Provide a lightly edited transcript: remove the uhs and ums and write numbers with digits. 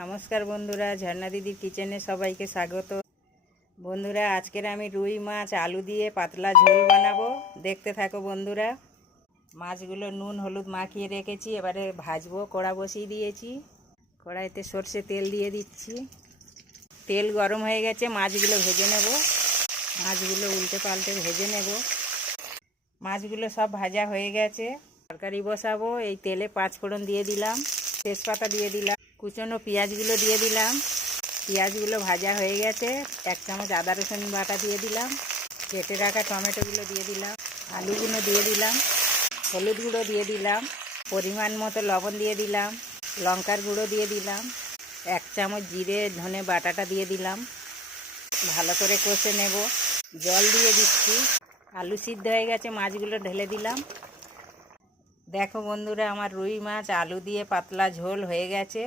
নমস্কার বন্ধুরা, ঝর্ণা দিদির কিচেনে সবাইকে স্বাগত। বন্ধুরা, আজকের আমি রুই মাছ আলু দিয়ে পাতলা ঝোল বানাবো, দেখতে থাকো বন্ধুরা। মাছগুলো নুন হলুদ মাখিয়ে রেখেছি, এবারে ভাজবো। কড়া বসিয়ে দিয়েছি, কড়াইতে সর্ষে তেল দিয়ে দিচ্ছি। তেল গরম হয়ে গেছে, মাছগুলো ভেজে নেব। মাছগুলো উল্টে পাল্টে ভেজে নেব। মাছগুলো সব ভাজা হয়ে গেছে, তরকারি বসাবো। এই তেলে 5 ফোড়ন দিয়ে দিলাম, তেজপাতা দিয়ে দিলাম, কুচনো পেঁয়াজগুলো দিয়ে দিলাম। পেঁয়াজগুলো ভাজা হয়ে গেছে, 1 চামচ আদা রসুন বাটা দিয়ে দিলাম। কেটে রাখা টমেটোগুলো দিয়ে দিলাম, আলুগুলো দিয়ে দিলাম, হলুদ গুঁড়ো দিয়ে দিলাম, পরিমাণ মতো লবণ দিয়ে দিলাম, লঙ্কার গুঁড়ো দিয়ে দিলাম, 1 চামচ জিরে ধনে বাটাটা দিয়ে দিলাম। ভালো করে কষে নেব। জল দিয়ে দিচ্ছি। আলু সিদ্ধ হয়ে গেছে, মাছগুলো ঢেলে দিলাম। দেখো বন্ধুরা, আমার রুই মাছ আলু দিয়ে পাতলা ঝোল হয়ে গেছে।